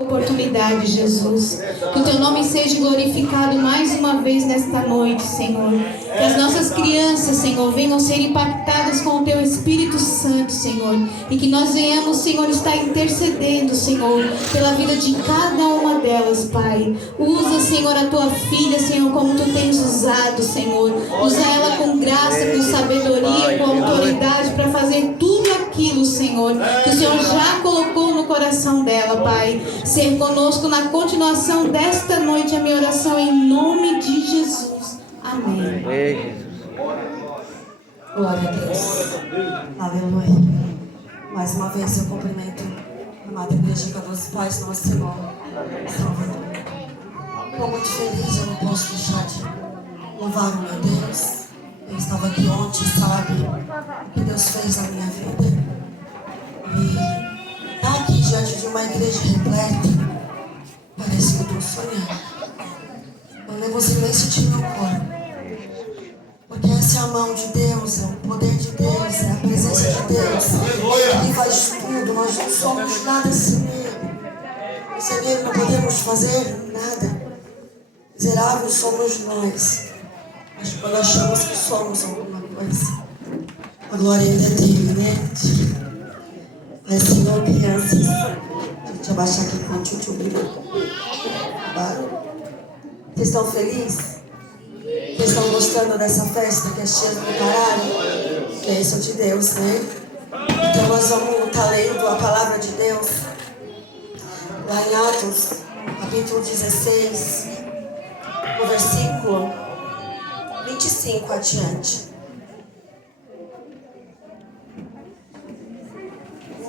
Oportunidade, Jesus. Que o teu nome seja glorificado mais uma vez nesta noite, Senhor. Que as nossas crianças, Senhor, venham ser impactadas com o teu Espírito Santo, Senhor. E que nós venhamos, Senhor, estar intercedendo, Senhor, pela vida de cada uma delas, Pai. Usa, Senhor, a tua filha, Senhor, como tu tens usado, Senhor. Usa ela com graça, com sabedoria, com autoridade para fazer tudo aquilo, Senhor, que o Senhor já colocou no coração dela, Pai. Ser conosco na continuação desta noite, a minha oração em nome de Jesus. Amém. Glória a Deus. Aleluia. Mais uma vez eu cumprimento a amada igreja dos Pais, nosso Senhor Salvador. Estou muito feliz, eu não posso deixar de louvar o meu Deus. Eu estava aqui ontem, sabe o que Deus fez na minha vida. E estar aqui diante de uma igreja repleta parece que eu estou sonhando. Eu nem vou nem sentir meu corpo. Porque essa é a mão de Deus, é o poder de Deus, é a presença de Deus. Ele faz tudo, nós não somos nada sem Ele. Sem Ele não podemos fazer nada. Miseráveis somos nós. Mas quando achamos que somos alguma coisa, a glória ainda é dele, né? Mas Senhor, crianças, deixa eu abaixar aqui com o tio brilho. Vocês estão felizes? Vocês estão gostando dessa festa que as tias prepararam? Bênção de Deus, né? Então nós vamos estar lendo a palavra de Deus lá em Atos, capítulo 16, no versículo 25 adiante.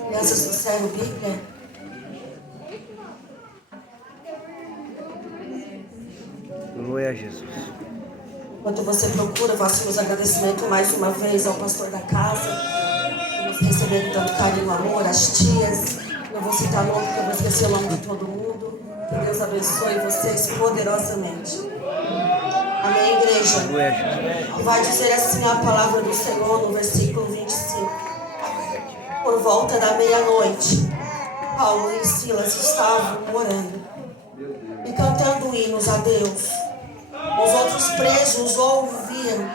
Crianças trouxeram Bíblia? Glória a Jesus. Enquanto você procura, faço meus agradecimentos mais uma vez ao pastor da casa, que nos receberam tanto carinho e amor, as tias. Não vou citar nome porque eu vou esquecer o nome de todo mundo. Que Deus abençoe vocês poderosamente. Amém, igreja? E vai dizer assim a palavra do Senhor no versículo 25. Por volta da meia-noite, Paulo e Silas estavam orando e cantando hinos a Deus. Os outros presos ouviram.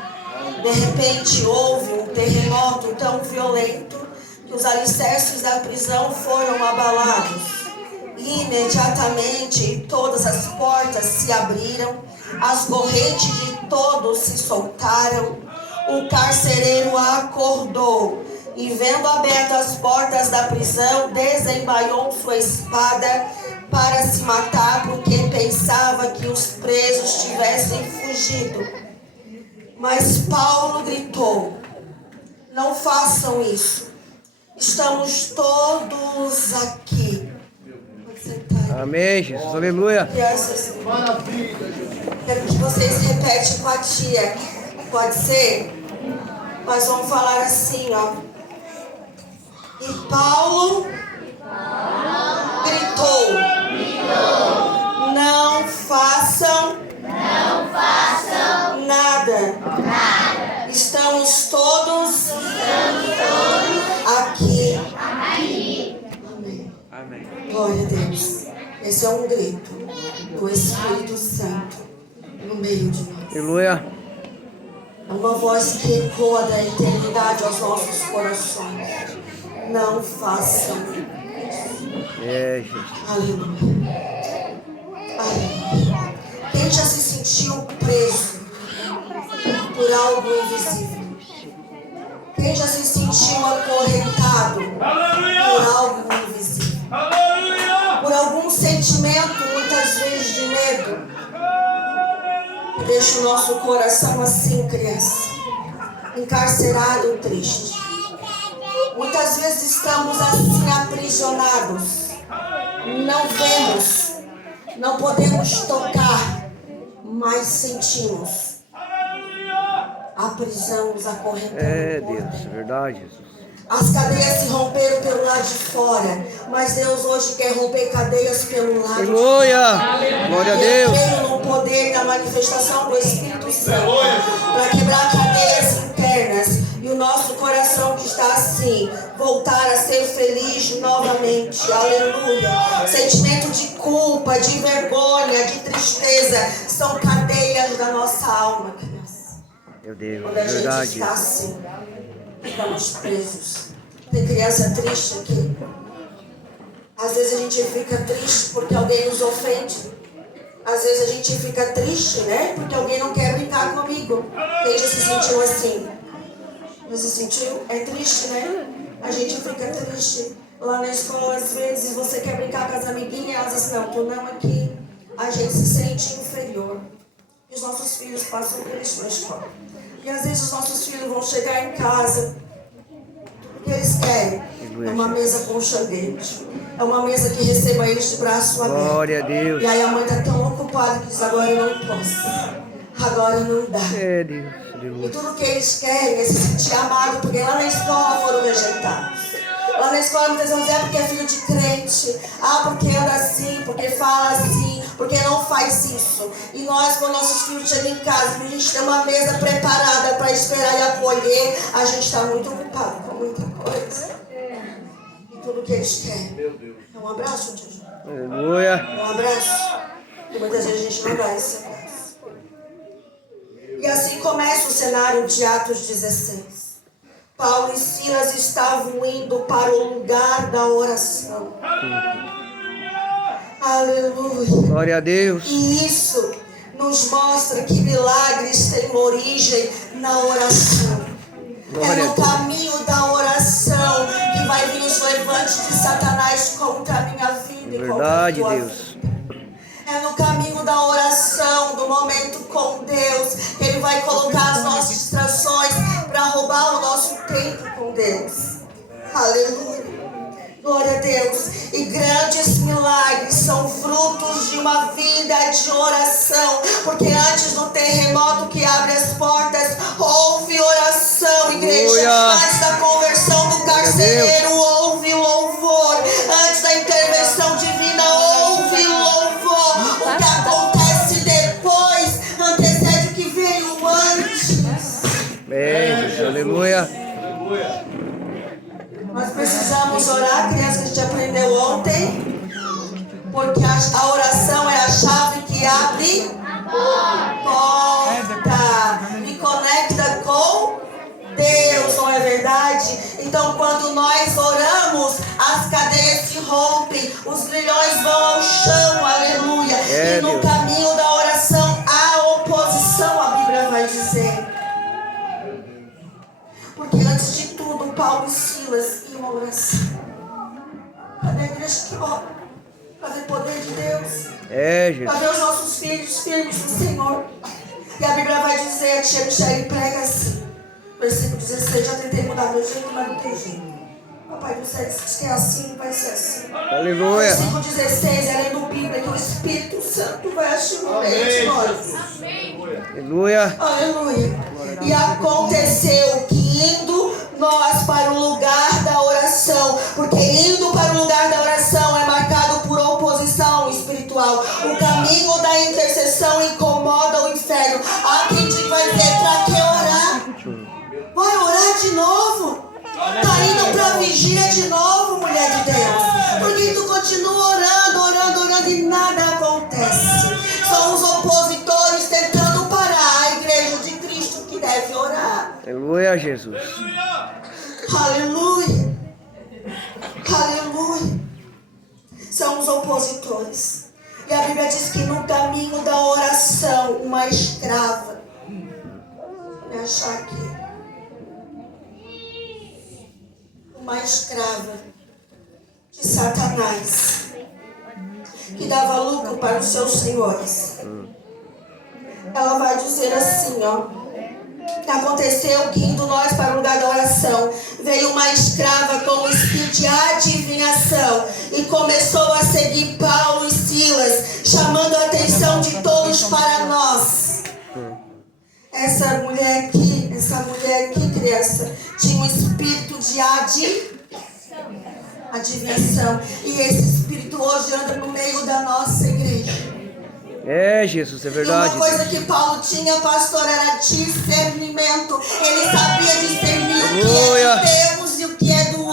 De repente houve um terremoto tão violento que os alicerces da prisão foram abalados. E imediatamente todas as portas se abriram, as correntes de todos se soltaram. O carcereiro acordou e, vendo abertas as portas da prisão, desembainhou sua espada para se matar, porque pensava que os presos tivessem fugido. Mas Paulo gritou: não façam isso, estamos todos aqui. Amém, Jesus, aleluia. Crianças, quero que vocês repetem com a tia, pode ser? Nós vamos falar assim, ó. E Paulo gritou: não façam nada. Estamos todos aqui. Amém. Glória a Deus. Esse é um grito do Espírito Santo no meio de nós. Aleluia. É uma voz que ecoa da eternidade aos nossos corações. Não façam isso. Aleluia. Aleluia. Quem já se sentiu preso por algo invisível? Quem já se sentiu acorrentado por algo invisível? Por algum sentimento, muitas vezes de medo? Deixa o nosso coração assim, criança, encarcerado e triste. Muitas vezes estamos assim aprisionados. Não vemos, não podemos tocar, mas sentimos a prisão nos acorrentando. É Deus, verdade, Jesus. As cadeias se romperam pelo lado de fora, mas Deus hoje quer romper cadeias pelo lado de fora. Aleluia! Glória a Deus! Eu creio no poder da manifestação do Espírito Santo para quebrar cadeias internas e o nosso coração que está está assim, voltar a ser feliz novamente. Aleluia. Sentimento de culpa, de vergonha, de tristeza são cadeias da nossa alma, criança. Meu Deus, Quando a gente verdade. está assim, ficamos presos. Tem criança triste aqui. Às vezes a gente fica triste porque alguém nos ofende. Às vezes a gente fica triste, né? Porque alguém não quer brincar comigo. Quem já se sentiu assim? Já se sentiu? É triste, né? A gente fica triste. Lá na escola, às vezes, você quer brincar com as amiguinhas, elas dizem, não, tu não aqui. A gente se sente inferior. E os nossos filhos passam por isso na escola. E às vezes os nossos filhos vão chegar em casa. O que eles querem? É uma mesa aconchegante. É uma mesa que receba eles de braço aberto. Glória a Deus. E aí a mãe está tão ocupada que diz, agora eu não posso. Agora não dá. É Deus, E aleluia. tudo que eles querem é se sentir amado, porque lá na escola foram rejeitados. Lá na escola muitas vezes é porque é filho de crente. Ah, porque anda assim, porque fala assim, porque não faz isso. E nós, quando nossos filhos chegam em casa, a gente tem uma mesa preparada para esperar e acolher, a gente está muito ocupado com muita coisa. E tudo que eles querem é um abraço, Deus. Aleluia. Um abraço. E muitas vezes a gente não dá esse abraço. E assim começa o cenário de Atos 16. Paulo e Silas estavam indo para o lugar da oração. Aleluia. Glória a Deus. E isso nos mostra que milagres têm origem na oração. Glória É a no Deus. caminho da oração que vai vir os levantes de Satanás contra a minha vida e contra a Verdade, tua Deus. vida. É no caminho da oração, do momento com Deus, que Ele vai colocar as nossas distrações para roubar o nosso tempo com Deus. Aleluia. Glória a Deus. E grandes milagres são frutos de uma vida de oração. Porque antes do terremoto que abre as portas, houve oração, igreja. Aleluia. Antes da conversão do carcereiro, houve louvor. Antes da intervenção divina, houve louvor. O que acontece depois antecede o que veio antes. Bem, Deus, aleluia. Nós precisamos orar, criança, que a gente aprendeu ontem. Porque a oração é a chave que abre porta. Me conecta com Deus, não é verdade? Então quando nós oramos, as cadeias se rompem, os grilhões vão ao chão, aleluia. É, e no Deus. caminho da oração há oposição, a Bíblia vai dizer. Porque antes de tudo, Paulo e Silas iam à oração. Cadê a igreja que ora? Para ver o poder de Deus. É, Para Jesus. ver os nossos filhos firmes no Senhor. E a Bíblia vai dizer, a tia Michele prega assim. Versículo 16, já tentei mudar meu jeito, mas não tem jeito. Papai do céu diz que é assim, vai ser assim. Aleluia. Versículo 16, além do Bíblia, que o Espírito Santo vai agir no meio de nós. Aleluia. Aleluia. E aconteceu que indo nós para o lugar da oração, porque indo para o lugar da oração é marcado por oposição espiritual. O caminho da intercessão incomoda o inferno. Há quem diga, vai dizer, para que orar? Vai orar de novo? Tá indo para a vigília de novo, mulher de Deus? Porque tu continua orando, orando, orando e nada acontece. São os opositores tentando parar a igreja de Cristo que deve orar. Aleluia, Jesus. Aleluia. Aleluia. São os opositores. E a Bíblia diz que no caminho da oração, uma escrava. Vou achar aqui. Uma escrava de Satanás, que dava lucro para os seus senhores. Ela vai dizer assim, ó. Aconteceu que indo nós para o lugar da oração, veio uma escrava com o espírito de adivinhação e começou a seguir Paulo e Silas, chamando a atenção de todos para nós. Essa mulher aqui, criança, tinha um espírito de adivinhação. E esse espírito hoje anda no meio da nossa igreja. É, Jesus, é E verdade. uma coisa que Paulo tinha, pastor, era discernimento. Ele sabia discernir o que é Aleluia. de Deus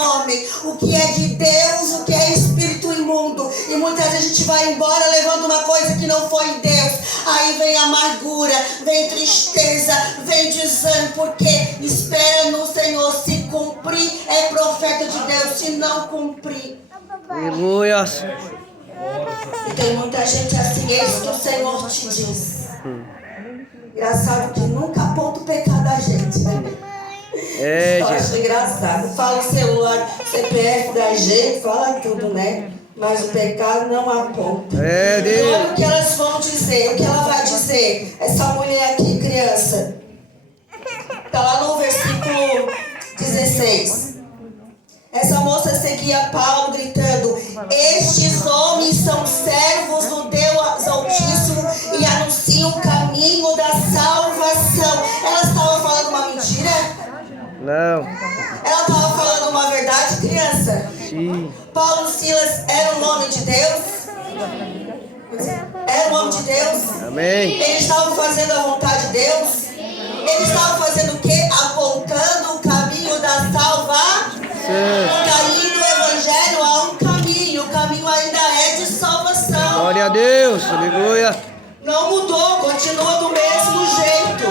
homem. O que é de Deus, o que é espírito imundo. E muitas vezes a gente vai embora levando uma coisa que não foi Deus. Aí vem amargura, vem tristeza, vem desânimo. Porque espera no Senhor. Se cumprir, é profeta de Deus. Se não cumprir, Aleluia. e tem muita gente assim, eis que o Senhor te diz. Engraçado que nunca aponta o pecado da gente, né? Eu acho engraçado. Fala o celular, CPF da gente, fala tudo, né? Mas o pecado não aponta. Deus. Olha o que elas vão dizer, o que ela vai dizer. Essa mulher aqui, criança. Está lá no versículo 16. Essa moça seguia Paulo gritando: estes homens são servos do Deus Altíssimo e anunciam o caminho da salvação. Ela estava falando uma mentira? Não. Ela estava falando uma verdade, criança? Sim. Paulo e Silas eram o nome de Deus? Era o nome de Deus? Amém. Eles estavam fazendo a vontade de Deus? Eles estavam fazendo o quê? Apontando o caminho da salvação. Caminho do Evangelho há um caminho. O caminho ainda é de salvação. Glória a Deus. Aleluia. Não mudou, continua do mesmo jeito.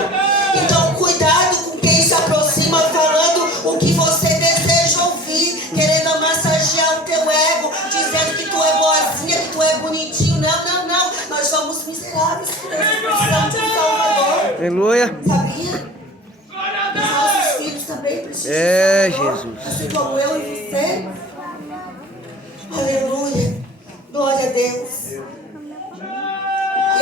Então cuidado com quem se aproxima falando o que você deseja ouvir, querendo massagear o teu ego, dizendo que tu é boazinha, que tu é bonitinho. Não. Nós somos miseráveis, precisamos de um Salvador. Aleluia. Sabia? Os nossos filhos também precisam de Jesus. assim como eu e você. Aleluia. Glória a Deus. E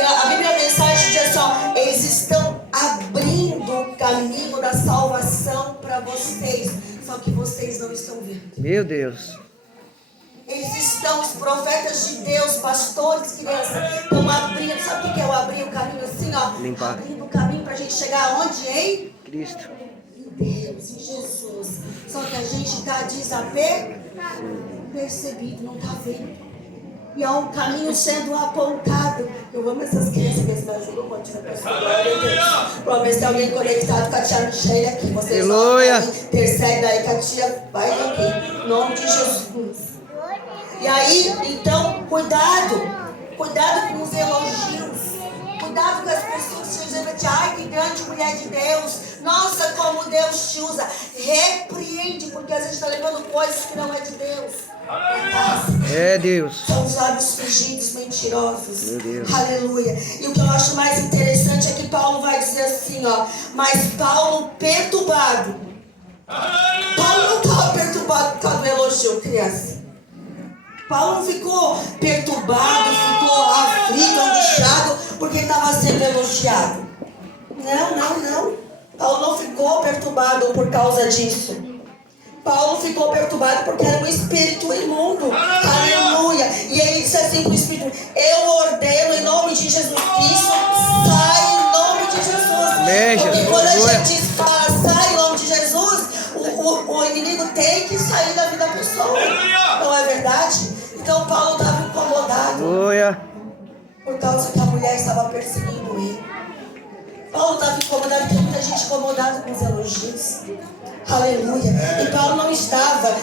a Bíblia, a mensagem diz assim, ó, eles estão abrindo o caminho da salvação para vocês. Só que vocês não estão vendo. Meu Deus. Eles estão, os profetas de Deus, pastores, crianças, estão abrindo. Sabe o que é o abrir o caminho assim, ó? Limpar. Abrindo o caminho para a gente chegar aonde, hein? Cristo. Deus, em Jesus. Só que a gente está desapercebido, não está vendo. E há um caminho sendo apontado. Eu amo essas crianças que eles me ajudam quando tiver pessoa. Vamos ver se tem alguém conectado com a tia Michelle aqui. Vocês intercedem aí com a tia, vai aqui. Em nome de Jesus. E aí, então, cuidado com os elogios. Cuidado com as pessoas que dizem, ai, que grande mulher de Deus. Nossa, como Deus te usa. Repreende, porque às vezes está levando coisas que não é de Deus. É Deus. São os lábios fingidos, mentirosos. Meu Deus. Aleluia. E o que eu acho mais interessante é que Paulo vai dizer assim, ó. Mas Paulo perturbado. Paulo não estava perturbado por causa do elogio, criança. Paulo não ficou perturbado, ficou aflito, angustiado, porque estava sendo elogiado. Não. Paulo não ficou perturbado por causa disso. Paulo ficou perturbado porque era um espírito imundo. Aleluia. E ele disse assim para o espírito: eu ordeno em nome de Jesus Cristo, sai em nome de Jesus. Porque quando a gente fala sai em nome de Jesus, o inimigo tem que sair da vida da pessoa. Não é verdade? Então Paulo estava incomodado. Por causa que a mulher estava perseguindo ele. Paulo estava incomodado, porque muita gente incomodada com os elogios. Aleluia. E Paulo não estava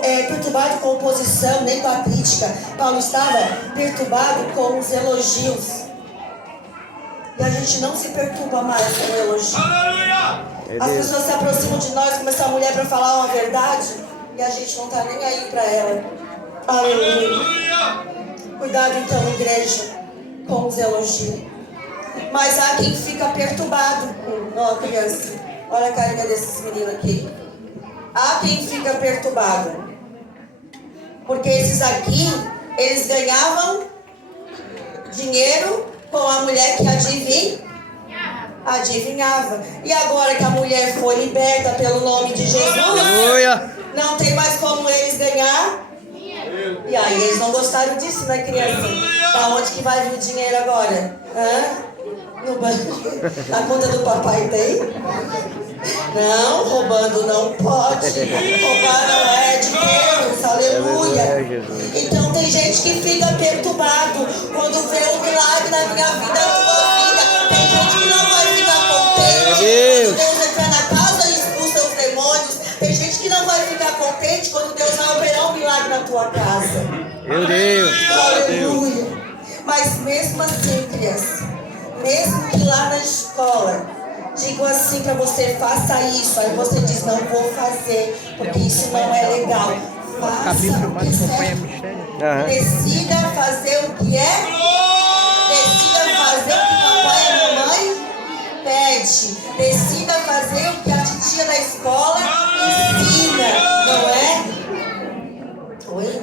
perturbado com a oposição, nem com a crítica. Paulo estava perturbado com os elogios. E a gente não se perturba mais com o elogio. As pessoas se aproximam de nós como essa mulher para falar uma verdade e a gente não está nem aí para ela. Aleluia. Cuidado então, igreja, com os elogios. Mas há quem fica perturbado. Ó, criança, olha a carinha desses meninos aqui. Há quem fica perturbado. Porque esses aqui, eles ganhavam dinheiro com a mulher que adivinhava. E agora que a mulher foi liberta pelo nome de Jesus, não tem mais como eles ganhar. E aí eles não gostaram disso, né, criança? Da onde que vai vir o dinheiro agora? No banco? A conta do papai tem? Não, roubando não pode. Roubar não é de Deus, aleluia. Então tem gente que fica perturbado quando vê um milagre na minha vida, na tua vida. Tem gente que não vai ficar contente. Deus entra na casa e expulsa os demônios. Tem gente que não vai ficar contente contente quando Deus vai operar um milagre na tua casa. Meu Deus. Aleluia. Mas mesmo assim, criança, mesmo que lá na escola digo assim para você, faça isso, aí você diz, não vou fazer, porque isso não é legal. Faça o que é. Decida fazer o que é. Decida fazer o que papai e mamãe pede. Decida fazer o que a titia da escola ensina, não é? Oi?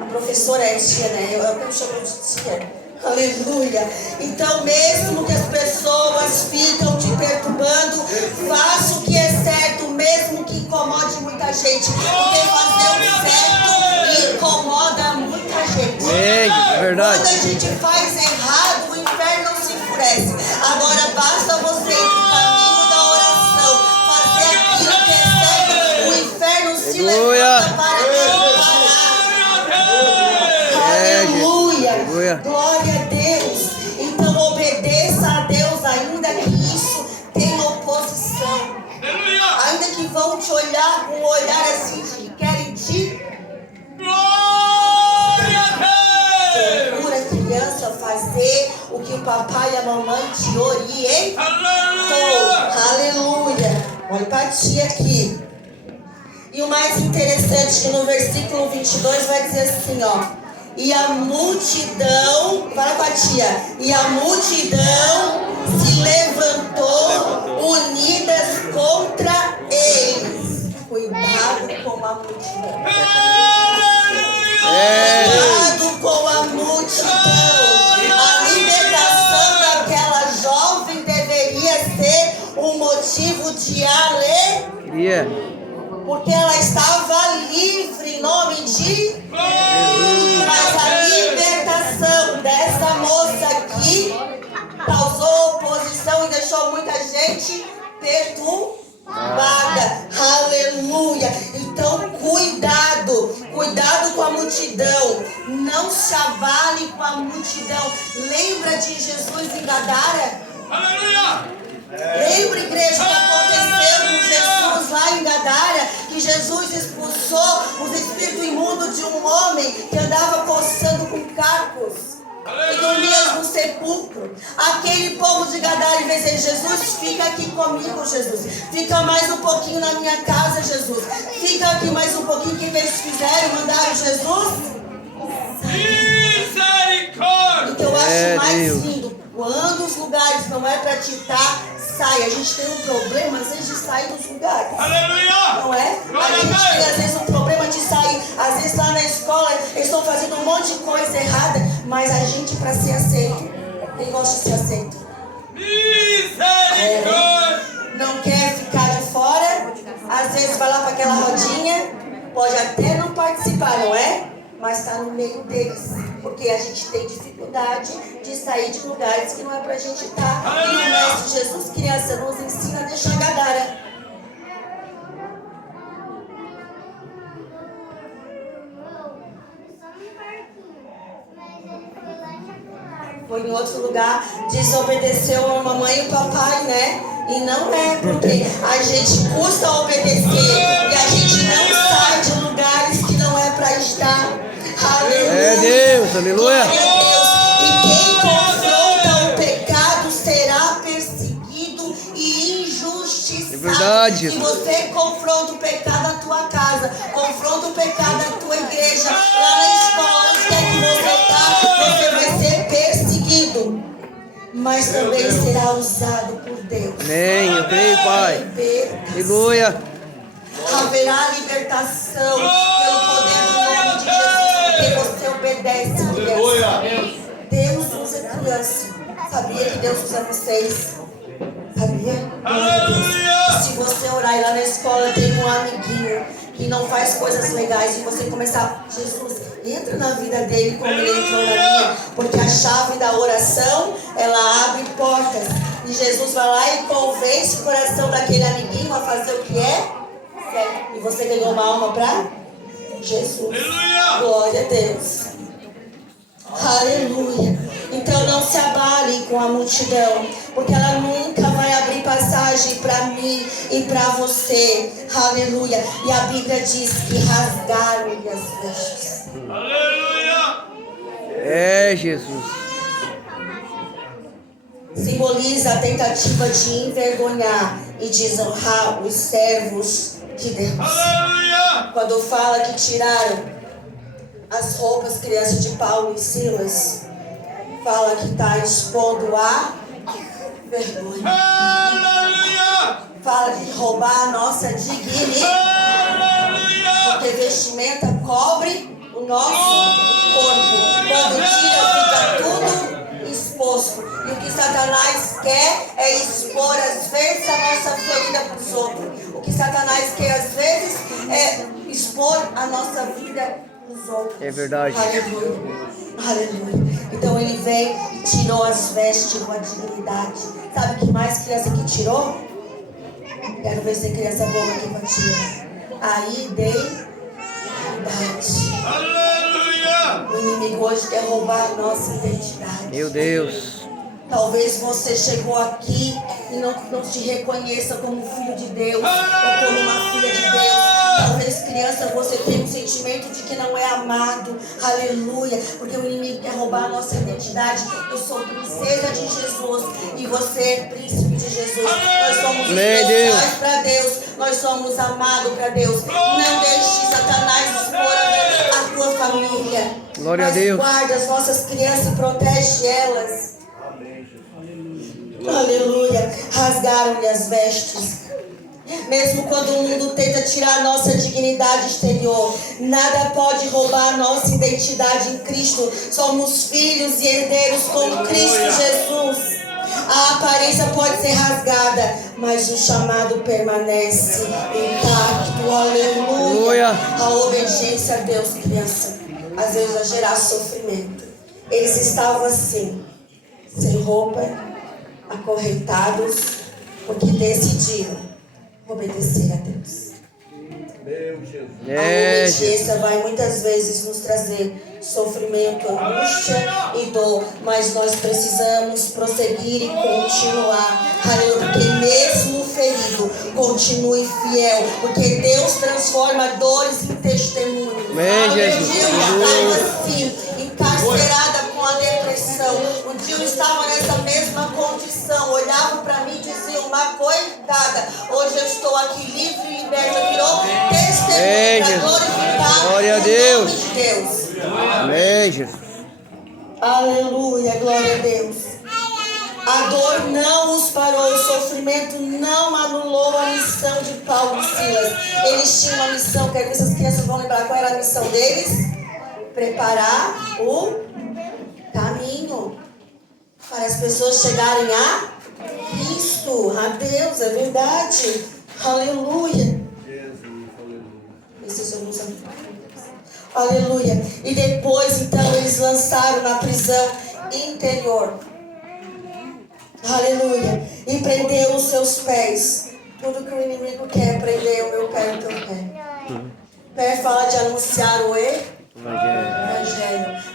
A professora é tia, né? Eu me chamo de tia. Aleluia. Então mesmo que as pessoas ficam te perturbando, faça o que é certo, mesmo que incomode muita gente. Porque fazer o certo incomoda muita gente. É verdade. Quando a gente faz errado, o inferno não se enfurece. Agora basta você ir no caminho da oração, fazer aquilo que é certo, o inferno se levanta para te parar. Aleluia. Glória a Deus. Então obedeça a Deus, ainda que isso tenha oposição. Ainda que vão te olhar com um olhar assim que querem te. Glória a Deus. Procura, criança, fazer o que o papai e a mamãe te orientou. Aleluia. Olha para ti aqui. E o mais interessante que no versículo 22 vai dizer assim, ó. E a multidão, fala com a tia, e a multidão se levantou unidas contra eles. Cuidado com a multidão. Cuidado com a multidão. A libertação daquela jovem deveria ser um motivo de alegria. Porque ela estava livre em nome de Jesus. Mas a libertação dessa moça aqui causou oposição e deixou muita gente perturbada. Aleluia. Então cuidado com a multidão. Não se avale com a multidão. Lembra de Jesus em Gadara? Aleluia. Lembra, igreja, o que aconteceu com Jesus lá em Gadara? Que Jesus expulsou os espíritos imundos de um homem que andava coçando com cacos e dormia no sepulcro. Aquele povo de Gadara, em vez de Jesus, fica aqui comigo, Jesus. Fica mais um pouquinho na minha casa, Jesus. Fica aqui mais um pouquinho. Que eles fizeram? Mandaram Jesus? Misericórdia. Então eu acho mais lindo. Quando os lugares não é para te dar, sai. A gente tem um problema, às vezes, de sair dos lugares. Aleluia! Não é? A gente tem, às vezes, um problema de sair. Às vezes, lá na escola, eles estão fazendo um monte de coisa errada, mas a gente, para ser aceito, quem gosta de ser aceito? Misericórdia! Não quer ficar de fora, às vezes vai lá para aquela rodinha, pode até não participar, não é? Mas está no meio deles, porque a gente tem dificuldade de sair de lugares que não é para a gente estar. E o Mestre Jesus, criança, nos ensina a deixar Gadara. Foi em outro lugar, desobedeceu a mamãe e o papai, né? E não é, porque a gente custa obedecer e a gente não sai de lugares que não é para estar. Aleluia. É Deus, aleluia. Glória a Deus. E quem confronta o pecado será perseguido e injustiçado. É verdade. Se você confronta o pecado da tua casa, confronta o pecado da tua igreja, lá na escola, onde quer que você está, você vai ser perseguido. Mas também será usado por Deus. Amém, eu creio, Pai. Aleluia. Haverá libertação pelo poder do nome de Jesus. Porque você obedece, criança. Deus usa criança. Sabia que Deus usa vocês? Sabia? Aleluia! Se você orar e lá na escola tem um amiguinho que não faz coisas legais e você começar, Jesus, entra na vida dele como ele entrou na minha, porque a chave da oração, ela abre portas. E Jesus vai lá e convence o coração daquele amiguinho a fazer o que é certo. E você ganhou uma alma para Jesus. Aleluia! Glória a Deus. Aleluia. Então não se abalem com a multidão, porque ela nunca vai abrir passagem para mim mim e para você. Aleluia. E a Bíblia diz que rasgaram-lhe as vestes. Aleluia. É, Jesus. Simboliza a tentativa de envergonhar e desonrar os servos de Deus. Aleluia. Quando fala que tiraram as roupas, crianças, de Paulo e Silas, fala que está expondo a vergonha. Aleluia. Fala de roubar a nossa dignidade. Aleluia. Porque vestimenta cobre o nosso corpo. Quando tira, fica tudo exposto. E o que Satanás quer é expor às vezes a nossa ferida para os outros. O que Satanás quer às vezes é expor a nossa vida para os outros. É verdade. Aleluia. Aleluia. Então ele veio e tirou as vestes com a dignidade. Sabe o que mais criança que tirou? Quero ver se tem criança boa aqui para tirar. A identidade. Aleluia. O inimigo hoje quer roubar a nossa identidade. Meu Deus. Talvez você chegou aqui e não te reconheça como filho de Deus ou como uma filha de Deus. Talvez, criança, você tenha um sentimento de que não é amado. Aleluia. Porque o inimigo quer roubar a nossa identidade. Eu sou princesa de Jesus e você é príncipe de Jesus. Nós somos especiais para Deus. Nós somos amados para Deus. Não deixe Satanás expor a tua família. Glória a Deus. Guarda as nossas crianças e protege elas. Aleluia. Rasgaram-lhe as vestes. Mesmo quando o mundo tenta tirar a nossa dignidade exterior, nada pode roubar a nossa identidade em Cristo. Somos filhos e herdeiros com Cristo Jesus. A aparência pode ser rasgada, mas o chamado permanece intacto. Aleluia. A obediência a Deus, criança, às vezes vai gerar sofrimento. Eles estavam assim, sem roupa, acorrentados, porque decidiram obedecer a Deus. A obediência vai muitas vezes nos trazer sofrimento, angústia e dor, mas nós precisamos prosseguir e continuar. Aleluia, porque mesmo ferido, continue fiel, porque Deus transforma dores em testemunho. Amém, Jesus. Um dia eu estava assim, encarcerada com a depressão. Um dia eu estava nessa mesma condição, olhavam para mim e diziam: uma coitada, hoje eu estou aqui livre e liberta. Virou testemunho para glorificar Glória a o Deus. nome de Deus. Amém, Jesus. Aleluia, glória a Deus. A dor não os parou, o sofrimento não anulou a missão de Paulo e Silas. Eles tinham uma missão, quero que essas crianças vão lembrar qual era a missão deles: preparar o caminho para as pessoas chegarem a Cristo, a Deus, é verdade. Aleluia. Esses alguns aleluia. E depois, então, eles lançaram na prisão interior. Aleluia. E prendeu os seus pés. Tudo que o inimigo quer é prender o meu pé e o teu pé. Pé fala de anunciar o Evangelho.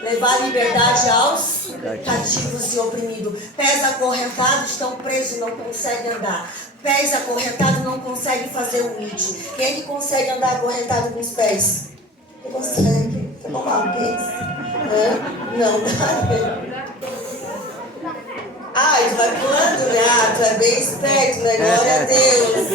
Levar liberdade aos cativos e oprimidos. Pés acorrentados estão presos e não conseguem andar. Pés acorrentados não conseguem fazer o id. Quem que consegue andar acorrentado com os pés? Quem consegue? Quer tomar o pés? Não dá. Ah, ele vai pulando, né? Ah, tu é bem esperto, né? Glória a Deus.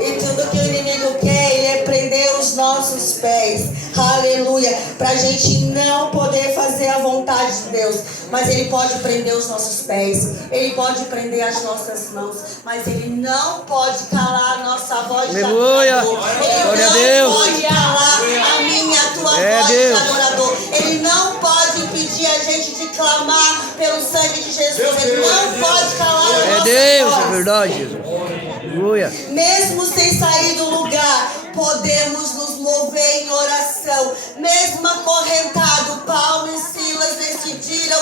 E tudo que o inimigo quer, ele é prender os nossos pés. Aleluia. Pra gente não poder fazer a vontade de Deus. Mas ele pode prender os nossos pés. Ele pode prender as nossas mãos. Mas ele não pode calar a nossa voz de adorador. Glória a Ele Deus. não pode calar a minha, a tua voz de adorador. Ele não pode impedir a gente de clamar pelo sangue de Jesus. Ele não pode calar a nossa voz. É Deus, é verdade, Jesus. Aleluia. Mesmo sem sair do lugar, podemos nos mover em oração. Mesmo acorrentado, Paulo e Silas decidiram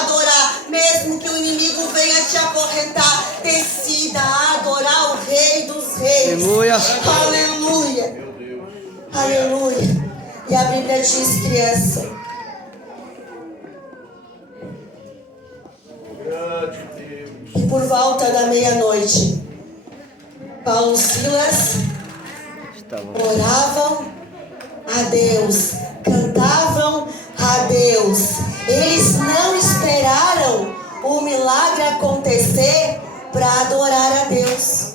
adorar. Mesmo que o inimigo venha te acorrentar, decida adorar o Rei dos Reis. Aleluia. Aleluia. Aleluia. E a Bíblia diz, criança, que por volta da meia-noite, Paulo e Silas Estavam. oravam a Deus, cantavam a Deus. Eles não esperaram o milagre acontecer para adorar a Deus.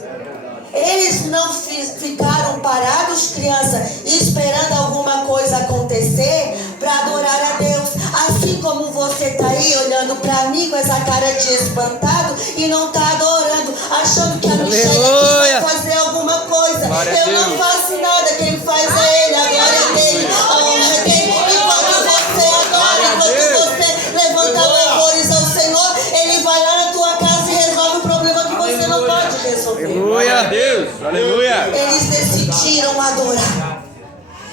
Eles não ficaram parados, criança, esperando alguma coisa acontecer para adorar a Deus. Assim como você está aí olhando para mim com essa cara de espantado e não está adorando, achando que a Michelle aqui vai fazer alguma coisa. Eu não faço nada, quem faz é Ele, a glória é dele, a honra é dele. Enquanto você adora, enquanto você levanta louvores ao Senhor, Ele vai lá na tua casa e resolve o problema que você não pode resolver. Aleluia. Deus. Aleluia. Eles decidiram adorar.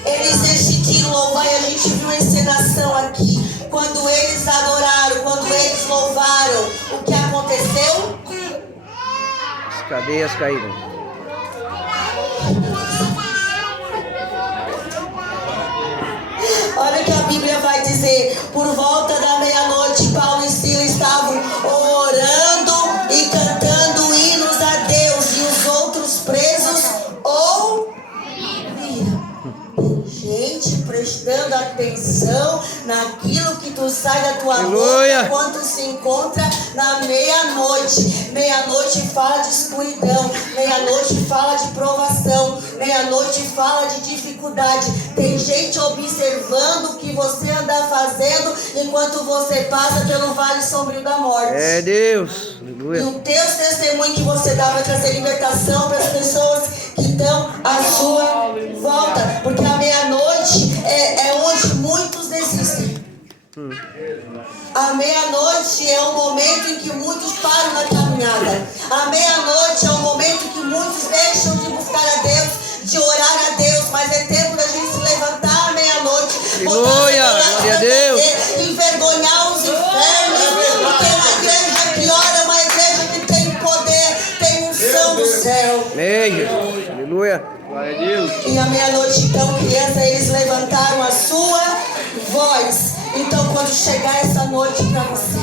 Eles decidiram louvar e a gente viu a encenação aqui. Quando eles adoraram, quando eles louvaram, o que aconteceu? As cadeias caíram. Olha o que a Bíblia vai dizer. Por volta da meia-noite, Paulo e Silas estavam orando e cantando hinos a Deus. E os outros presos ouviram. Gente prestando atenção naquilo que tu sai da tua boca quando se encontra na meia-noite. Meia-noite fala de escuridão, meia-noite fala de provação, meia-noite fala de dificuldade. Tem gente observando o que você anda fazendo enquanto você passa pelo vale sombrio da morte. É Deus. Aleluia. E o teu testemunho que você dá vai trazer libertação para as pessoas que estão à sua volta. Porque a meia-noite é onde muitos desistem. A meia-noite é o momento em que muitos param na caminhada. A meia-noite é o momento em que muitos deixam de buscar a Deus, de orar a Deus. Mas é tempo da gente se levantar à meia-noite, Aleluia, glória a Deus. Envergonhar os infernos. Porque uma igreja que ora é uma igreja que tem poder, tem unção do céu. Amém, Jesus. Aleluia. Glória a Deus. E à meia-noite, então, criança, eles levantaram a sua voz. Então, quando chegar essa noite para você,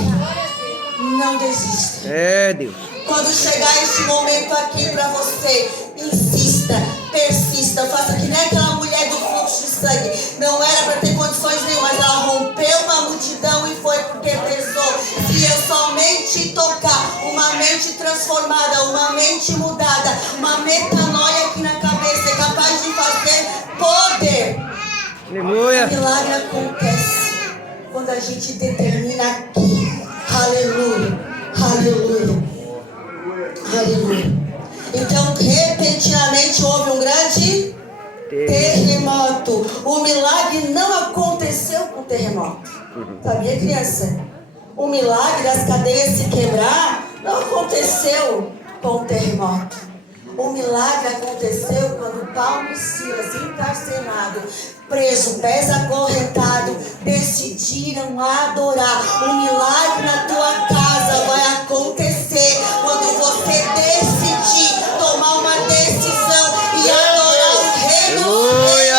não desista. É Deus. Quando chegar esse momento aqui para você, insista, persista, faça que nem aquela mulher do fluxo de sangue. Não era para ter condições nenhuma, mas ela rompeu uma multidão e foi porque pensou: se eu somente tocar, uma mente transformada, uma mente mudada, uma metanoia aqui na cabeça é capaz de fazer poder. Aleluia. O milagre acontece quando a gente determina aqui. Aleluia, aleluia. Aleluia. Então, repentinamente houve um grande terremoto. O milagre não aconteceu com o terremoto. Sabia, criança? O milagre das cadeias se quebrar não aconteceu com o terremoto. O milagre aconteceu quando Paulo e Silas, encarcerados, preso, pés acorrentados, decidiram adorar. O milagre na tua casa vai acontecer quando você decidir tomar uma decisão e adorar o Rei dos Reis.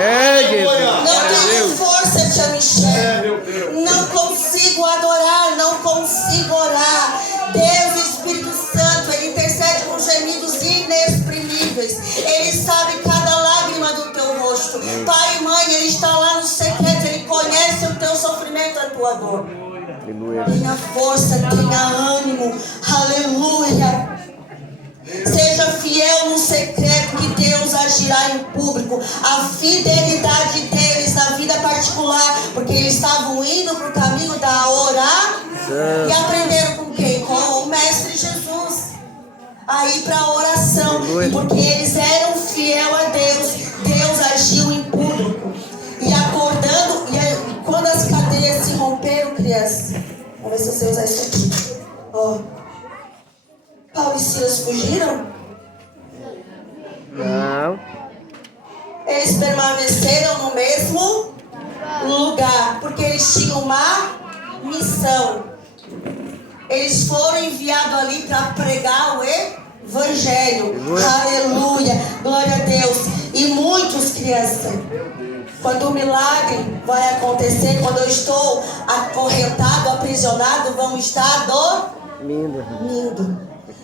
É Jesus. Não tenho força, tia Michelle. Não consigo adorar, não consigo orar. Deus, Espírito Santo, Ele intercede com gemidos inexprimíveis. Ele sabe cada lágrima do teu rosto. Pai e mãe, Ele está lá no secreto. Ele conhece o teu sofrimento, a tua dor. Aleluia. Tenha força, tenha ânimo. Aleluia. Seja fiel no secreto que Deus agirá em público. A fidelidade deles na vida particular, porque eles estavam indo para o caminho da oração. E aprenderam com quem? Com o Mestre Jesus. Aí para a oração. E porque eles eram fiel a Deus, Deus agiu em público. E acordando, e quando as cadeias se romperam, crianças, vamos ver se você usar isso aqui. Ó. Paulo e Silas fugiram? Não. Eles permaneceram no mesmo lugar, porque eles tinham uma missão. Eles foram enviados ali para pregar o Evangelho. Aleluia, glória a Deus. E muitos, crianças, quando o milagre vai acontecer, quando eu estou acorrentado, aprisionado, vão estar dormindo.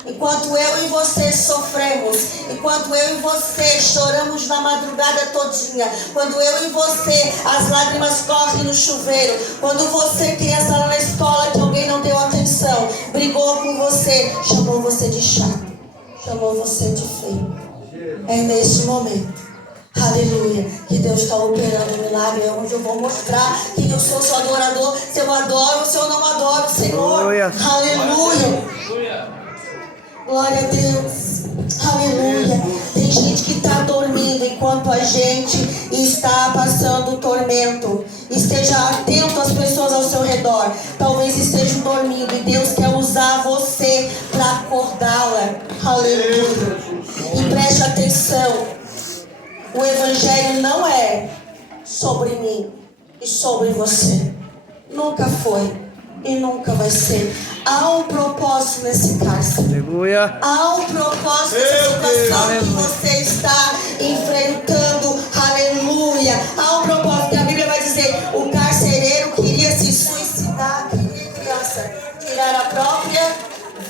Enquanto eu e você sofremos, enquanto eu e você choramos na madrugada todinha, quando eu e você as lágrimas correm no chuveiro, quando você, criança lá na escola, que alguém não deu atenção, brigou com você, chamou você de chato, chamou você de feio. É neste momento, aleluia, que Deus está operando um milagre. É onde eu vou mostrar que eu sou seu adorador, se eu adoro ou se eu não adoro o Senhor. Aleluia. Aleluia. Glória a Deus, aleluia. Tem gente que está dormindo enquanto a gente está passando tormento. Esteja atento às pessoas ao seu redor. Talvez estejam dormindo e Deus quer usar você para acordá-la. Aleluia. E preste atenção, o Evangelho não é sobre mim e sobre você. Nunca foi. E nunca vai ser. Há um propósito nesse cárcere. Aleluia. Há um propósito nessa situação que você está enfrentando. Aleluia. Há um propósito que a Bíblia vai dizer: o carcereiro queria se suicidar, queria, criança, tirar a própria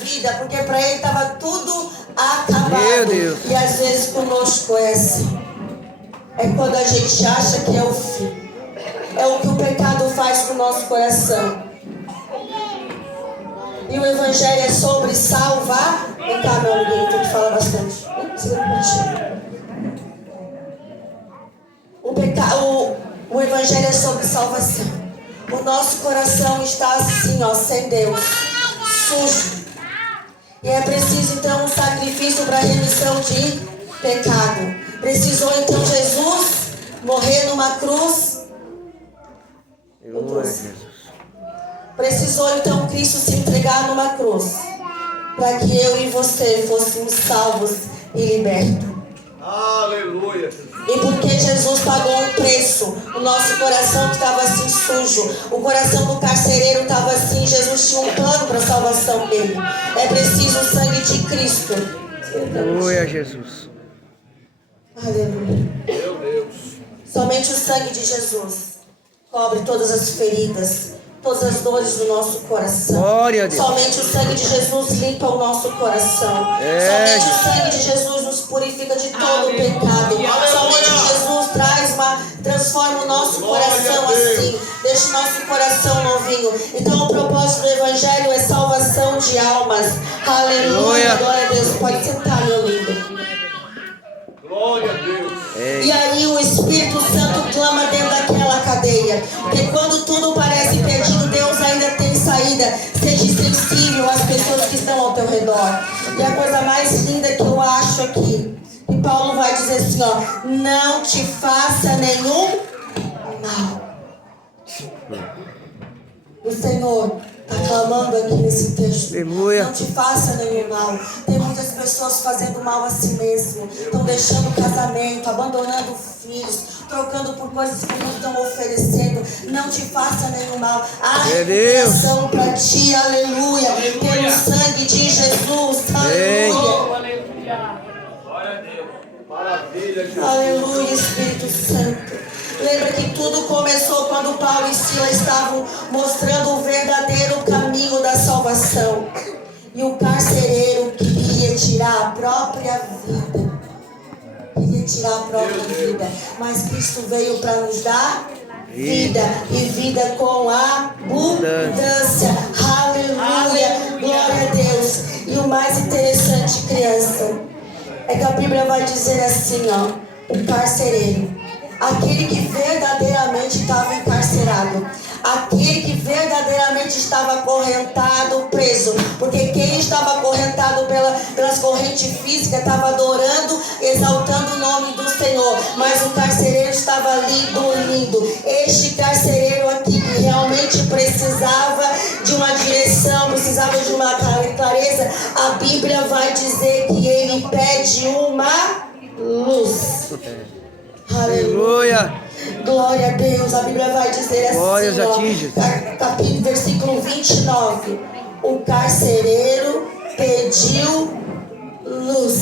vida, porque para ele estava tudo acabado. Meu Deus. E às vezes conosco é assim. É quando a gente acha que é o fim. É o que o pecado faz com o nosso coração. E o Evangelho é sobre salvar. Vem cá, meu amiguinho, tu que fala bastante. O Evangelho é sobre salvação. O nosso coração está assim, ó, sem Deus, sujo. E é preciso então um sacrifício para remissão de pecado. Precisou então Jesus morrer numa cruz. Glória a Jesus. Precisou então Cristo se entregar numa cruz, para que eu e você fôssemos salvos e libertos. Aleluia. E porque Jesus pagou um preço, o nosso coração que estava assim sujo, o coração do carcereiro estava assim, Jesus tinha um plano para a salvação dele. É preciso o sangue de Cristo. Aleluia a Jesus. Aleluia. Meu Deus. Somente o sangue de Jesus cobre todas as feridas, todas as dores do nosso coração. Glória a Deus. Somente o sangue de Jesus limpa o nosso coração. Somente o sangue de Jesus nos purifica de todo o pecado. Somente Jesus transforma o nosso coração assim. Deixa o nosso coração novinho. Então o propósito do Evangelho é salvação de almas. Aleluia. Glória a Deus. Pode sentar, meu lindo. Glória a Deus. E aí o Espírito Santo clama dentro daquela cadeia. Porque quando tudo parece perdido, Deus ainda tem saída. Seja sensível às pessoas que estão ao teu redor. E a coisa mais linda que eu acho aqui, que Paulo vai dizer assim, ó: não te faça nenhum mal. O Senhor está clamando aqui nesse texto. Aleluia. Não te faça nenhum mal. Tem muitas pessoas fazendo mal a si mesmo. Estão deixando o casamento, abandonando filhos, trocando por coisas que não estão oferecendo. Não te faça nenhum mal. Há recuperação para ti, aleluia. Pelo sangue de Jesus, aleluia. Glória a Deus. Maravilha, Jesus. Aleluia, Espírito Santo. Lembra que tudo começou quando Paulo e Silas estavam mostrando o verdadeiro caminho da salvação. E o carcereiro queria tirar a própria vida. Queria tirar a própria vida. Mas Cristo veio para nos dar vida. E vida com abundância. Aleluia. Glória a Deus. E o mais interessante, criança, é que a Bíblia vai dizer assim, ó: o carcereiro, aquele que verdadeiramente estava encarcerado, aquele que verdadeiramente estava acorrentado, preso, porque quem estava acorrentado pelas correntes físicas estava adorando, exaltando o nome do Senhor, mas o carcereiro estava ali dormindo. Este carcereiro aqui, que realmente precisava de uma direção, precisava de uma clareza, a Bíblia vai dizer que ele pede uma luz. Aleluia. Glória a Deus. A Bíblia vai dizer assim, Glórias a ó, ti, Jesus. capítulo, versículo 29. O carcereiro pediu luz.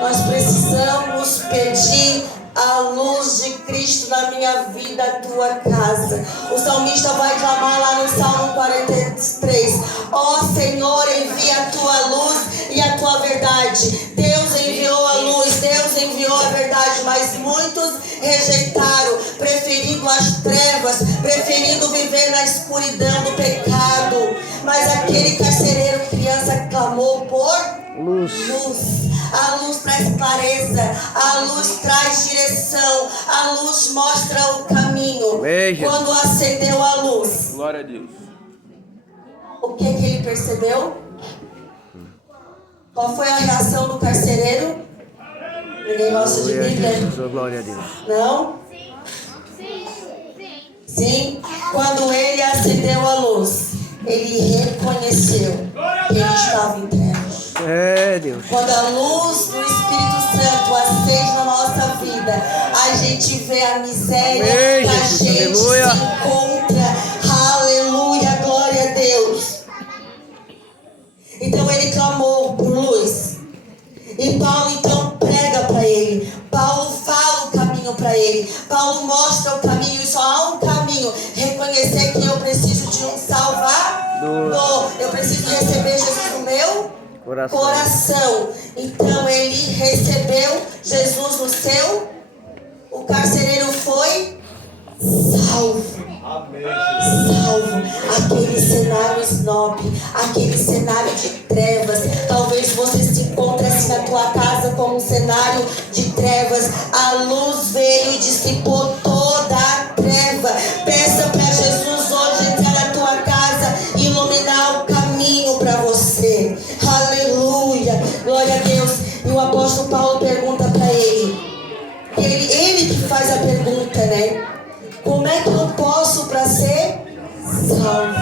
Nós precisamos pedir a luz de Cristo na minha vida, na tua casa. O salmista vai clamar lá no Salmo 43: ó Senhor, envia a tua a verdade. Deus enviou a luz, Deus enviou a verdade, mas muitos rejeitaram, preferindo as trevas, preferindo viver na escuridão do pecado. Mas aquele carcereiro criança clamou por luz. A luz traz clareza, a luz traz direção, a luz mostra o caminho. Quando acendeu a luz, Glória a Deus. o que ele percebeu? Qual foi a reação do carcereiro? Ninguém gosta de Bíblia? Glória a Deus. Não? Sim. Quando ele acendeu a luz, ele reconheceu que ele estava em trevas. É, Deus. Quando a luz do Espírito Santo acende na nossa vida, a gente vê a miséria Amém, que a Jesus. gente Aleluia. se encontra. Aleluia, glória a Deus. Então ele clamou por luz. E Paulo então prega para ele. Paulo fala o caminho para ele. Paulo mostra o caminho. E só há um caminho. Reconhecer que eu preciso de um Salvador. Eu preciso receber Jesus no meu coração. Então ele recebeu Jesus no seu. O carcereiro foi salvo. Amém. Salvo. Aquele cenário snob, aquele cenário de trevas. Talvez você se encontre assim na tua casa como um cenário de trevas. A luz veio e dissipou toda a treva. Peça para Jesus hoje entrar na tua casa e iluminar o caminho para você. Aleluia, glória a Deus. E o apóstolo Paulo pergunta para ele que faz a pergunta, né? Como é que eu posso para ser salvo?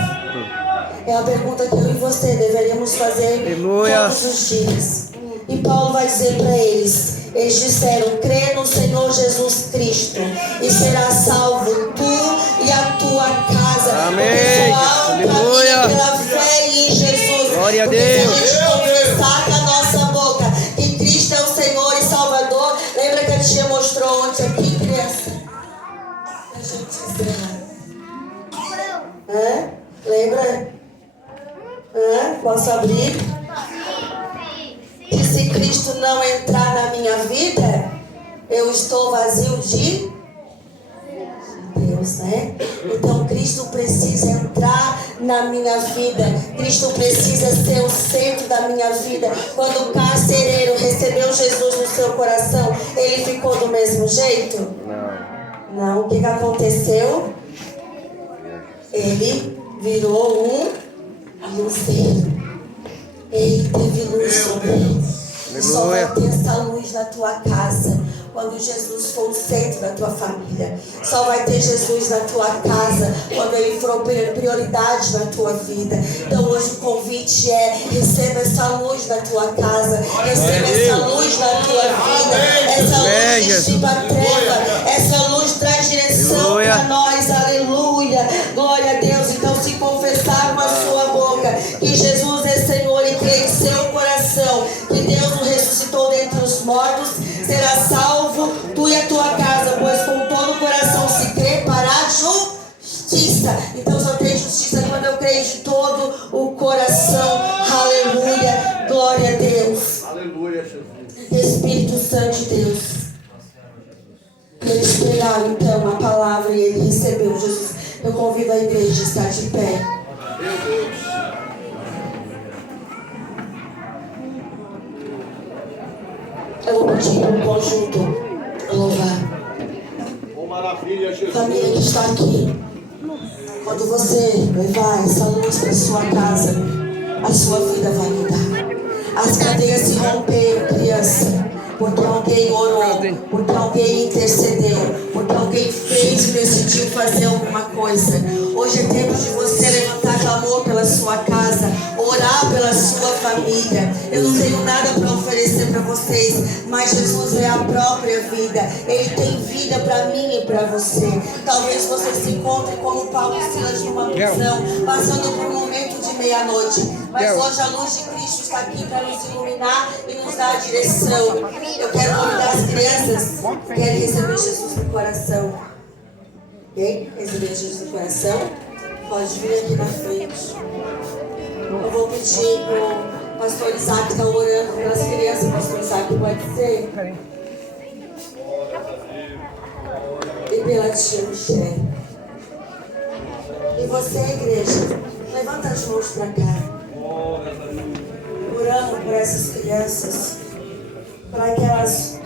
É a pergunta que eu e você deveríamos fazer todos os dias. E Paulo vai dizer para eles. Eles disseram: crê no Senhor Jesus Cristo e será salvo tu e a tua casa. Amém. Aleluia. Pela fé em Jesus. Glória a Porque Deus. se a gente confessar com a nossa boca que Cristo é o Senhor e Salvador. Lembra que a tia mostrou ontem aqui, criança? A gente lembra? Posso abrir? Que se Cristo não entrar na minha vida, eu estou vazio de Deus, né? Então Cristo precisa entrar na minha vida. Cristo precisa ser o centro da minha vida. Quando o carcereiro recebeu Jesus no seu coração, ele ficou do mesmo jeito? Não. O que aconteceu? Ele virou um luzeiro. Ele teve luz sobre ele. E só vai ter essa luz na tua casa quando Jesus for o centro da tua família. Só vai ter Jesus na tua casa quando ele for prioridade na tua vida. Então hoje o convite é: receba essa luz na tua casa, receba essa luz na tua vida. Essa luz dissipa a treva, essa luz traz direção para nós. Aleluia, glória a Deus. Então, se confessar com a sua boca que Jesus é Senhor e crer em seu coração que Deus o ressuscitou dentre os mortos, será salvo tu e a tua casa, pois com todo o coração se crê para a justiça. Então só tem justiça quando eu creio de todo o coração. Aleluia, glória a Deus. Aleluia, Jesus. Espírito Santo de Deus. Eles pegaram então a palavra e ele recebeu Jesus. Eu convido a igreja a estar de pé. Meu Deus. Eu vou pedir para um conjunto louvar. Oh, maravilha, Jesus. Família que está aqui, quando você levar essa luz para sua casa, a sua vida vai mudar. As cadeias se romperam, criança, porque alguém orou, porque alguém intercedeu, porque alguém fez e decidiu fazer alguma coisa. Hoje é tempo de você levantar clamor pela sua casa, orar pela sua família. Eu não tenho nada para oferecer para vocês, mas Jesus é a própria vida. Ele tem vida para mim e para você. Talvez você se encontre como Paulo e Silas numa prisão, passando por um momento de meia-noite. Mas hoje a luz de Cristo está aqui para nos iluminar e nos dar a direção. Eu quero convidar as crianças que querem receber Jesus no coração. Quem receber Jesus no coração? Pode vir aqui na frente. Eu vou pedir Pastor Isaac está orando pelas crianças. Pastor Isaac pode ser. E pela tia Michelle. E você, igreja, levanta as mãos para cá. Orando por essas crianças, para que elas